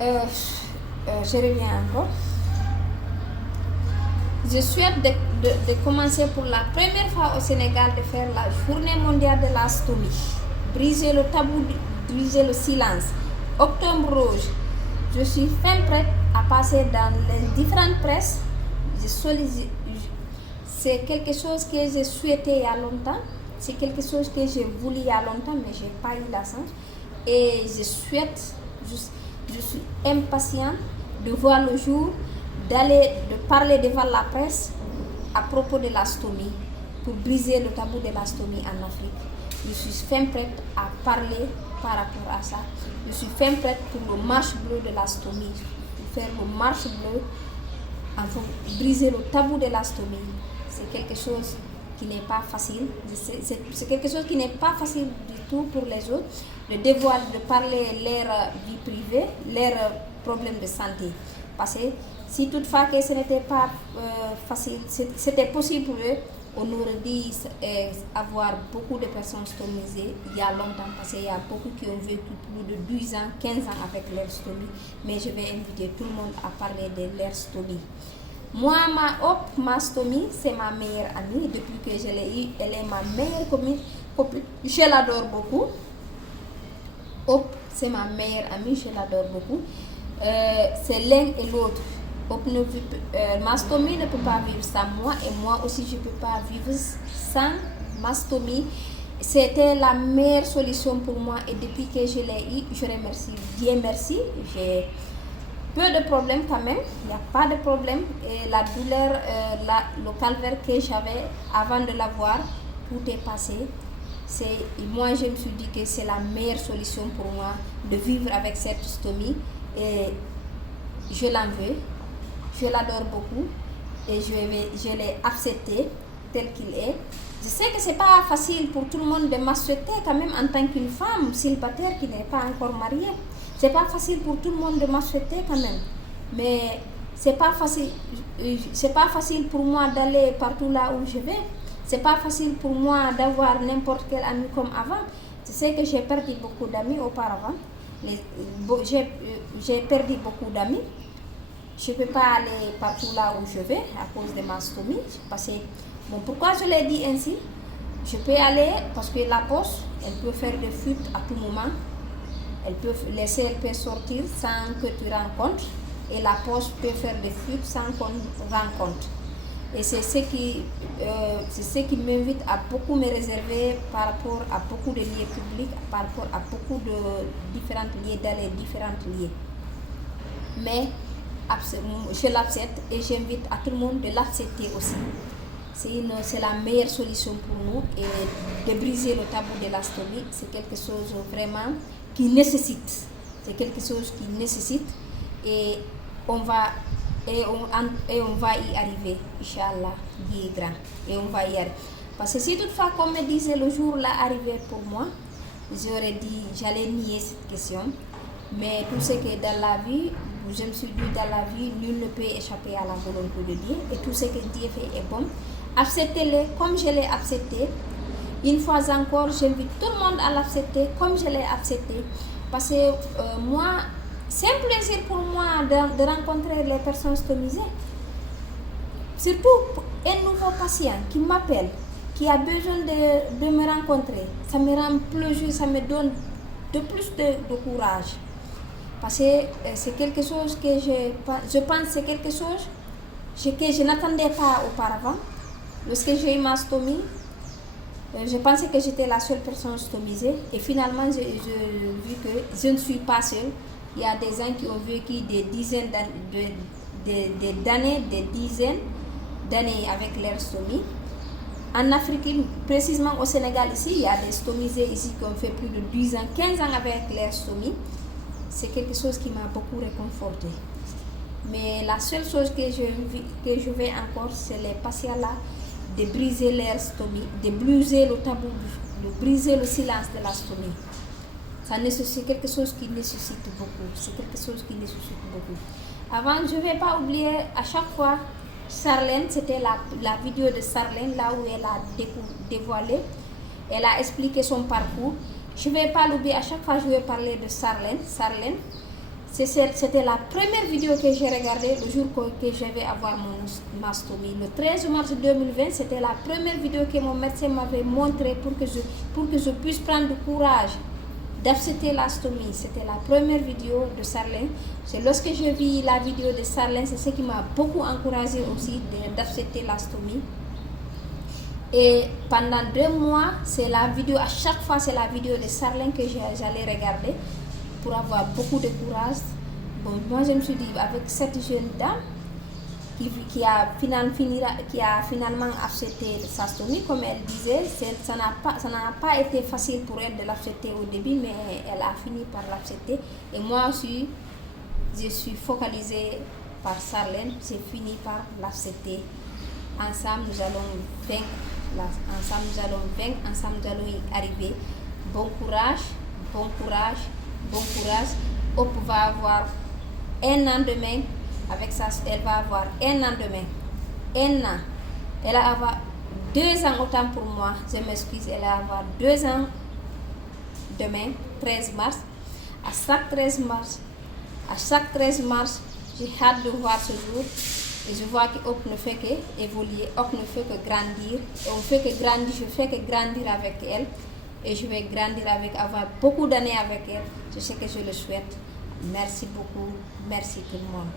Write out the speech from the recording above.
Je reviens encore. Je souhaite de commencer pour la première fois au Sénégal de faire la journée mondiale de la stomie. Briser le tabou, briser le silence. Octobre Rose. Je suis fin prête à passer dans les différentes presses. C'est quelque chose que j'ai souhaité il y a longtemps. C'est quelque chose que j'ai voulu il y a longtemps, mais je n'ai pas eu la chance. Et je suis impatiente de voir le jour, de parler devant la presse à propos de la stomie, pour briser le tabou de la stomie en Afrique. Je suis fin prête à parler par rapport à ça. Je suis fin prête pour le marche bleu de la stomie, pour faire le marche bleu, pour briser le tabou de la stomie. C'est quelque chose qui n'est pas facile. C'est quelque chose qui n'est pas facile du tout pour les autres, de devoir de parler leur vie privée, leurs problèmes de santé. Parce que si toutefois que ce n'était pas facile, c'était possible pour eux, on aurait dit avoir beaucoup de personnes stomisées il y a longtemps, parce qu'il y a beaucoup qui ont vécu plus de 12 ans, 15 ans avec leur stomie. Mais je vais inviter tout le monde à parler de leur stomie. Moi, ma stomie, c'est ma meilleure amie. Depuis que je l'ai eue, elle est ma meilleure copine. Je l'adore beaucoup. Hop, c'est ma meilleure amie, je l'adore beaucoup. C'est l'un et l'autre. Ma stomie ne peut pas vivre sans moi, et moi aussi je ne peux pas vivre sans ma stomie. C'était la meilleure solution pour moi, et depuis que je l'ai eue, je remercie Dieu merci. J'ai peu de problèmes quand même, il n'y a pas de problème. Et la douleur, le calvaire que j'avais avant de l'avoir, tout est passé. Moi je me suis dit que c'est la meilleure solution pour moi de vivre avec cette stomie, et je l'en veux, je l'adore beaucoup, et je l'ai accepté tel qu'il est. Je sais que c'est pas facile pour tout le monde de m'accepter quand même en tant qu'une femme célibataire qui n'est pas encore mariée. C'est pas facile pour tout le monde de m'accepter quand même, mais c'est pas facile pour moi d'aller partout là où je vais. C'est pas facile pour moi d'avoir n'importe quel ami comme avant. Je sais que j'ai perdu beaucoup d'amis auparavant. J'ai perdu beaucoup d'amis. Je ne peux pas aller partout là où je vais à cause de ma stomie. Parce que, pourquoi je l'ai dit ainsi? Je peux aller parce que la poste, elle peut faire des fuites à tout moment. Elle peut sortir sans que tu rencontres. Et la poste peut faire des fuites sans qu'on rencontre. Et c'est ce qui m'invite à beaucoup me réserver par rapport à beaucoup de lieux publics, par rapport à beaucoup de différents lieux, dans les différents lieux. Mais je l'accepte, et j'invite à tout le monde de l'accepter aussi. C'est la meilleure solution pour nous, et de briser le tabou de la stomie, c'est quelque chose vraiment qui nécessite. C'est quelque chose qui nécessite, et on va y arriver, Inch'Allah, Dieu est grand, et on va y arriver. Parce que si toutefois, comme me disait le jour là arrivé pour moi, j'allais nier cette question. Mais tout ce que dans la vie, je me suis dit, dans la vie, nul ne peut échapper à la volonté de Dieu, et tout ce que Dieu fait est bon. Acceptez-le comme je l'ai accepté. Une fois encore, j'invite tout le monde à l'accepter comme je l'ai accepté. Parce que moi, c'est un plaisir pour moi de rencontrer les personnes stomisées. Surtout un nouveau patient qui m'appelle, qui a besoin de me rencontrer. Ça me rend plaisir, ça me donne de plus de courage. Parce que c'est quelque chose que je pense, c'est quelque chose que je n'attendais pas auparavant. Lorsque j'ai eu ma stomie, je pensais que j'étais la seule personne stomisée, et finalement j'ai vu que je ne suis pas seule. Il y a des gens qui ont vécu des dizaines d'années, des dizaines d'années avec leur stomie. En Afrique, précisément au Sénégal ici, il y a des stomisés ici qui ont fait plus de 10 ans, 15 ans avec leur stomie. C'est quelque chose qui m'a beaucoup réconfortée. Mais la seule chose que je veux encore, c'est les patients là, de briser leur stomie, de briser le tabou, de briser le silence de la stomie. C'est quelque chose qui nécessite beaucoup. C'est quelque chose qui nécessite beaucoup. Avant, je ne vais pas oublier, à chaque fois, Sarlène, c'était la vidéo de Sarlène, là où elle a dévoilé, elle a expliqué son parcours. Je ne vais pas l'oublier, à chaque fois je vais parler de Sarlène. Sarlène, C'était la première vidéo que j'ai regardée le jour que je vais avoir mon mastomie. Le 13 mars 2020, c'était la première vidéo que mon médecin m'avait montré pour que je puisse prendre du courage d'accepter l'astomie. C'était la première vidéo de Sarlène. C'est lorsque j'ai vu la vidéo de Sarlène, c'est ce qui m'a beaucoup encouragé aussi d'accepter l'astomie. Et pendant 2 mois, c'est la vidéo, à chaque fois c'est la vidéo de Sarlène que j'allais regarder pour avoir beaucoup de courage. Bon, moi je me suis dit, avec cette jeune dame qui a finalement accepté l'astomie, comme elle disait, ça n'a pas été facile pour elle de l'accepter au début, mais elle a fini par l'accepter. Et moi aussi, je suis focalisée par Sarlène, j'ai fini par l'accepter. Ensemble, nous allons vaincre. Ensemble, nous allons vaincre. Ensemble, nous allons y arriver. Bon courage, bon courage, bon courage. Hope va avoir un an demain. Avec ça, elle va avoir un an demain. Un an. Elle va avoir 2 ans autant pour moi. Je m'excuse. Elle va avoir 2 ans demain, 13 mars. À chaque 13 mars, j'ai hâte de voir ce jour. Et je vois que Hope ne fait qu'évoluer, Hope ne fait que grandir. Et je fais que grandir avec elle. Et je vais grandir avoir beaucoup d'années avec elle. C'est ce que je le souhaite. Merci beaucoup. Merci tout le monde.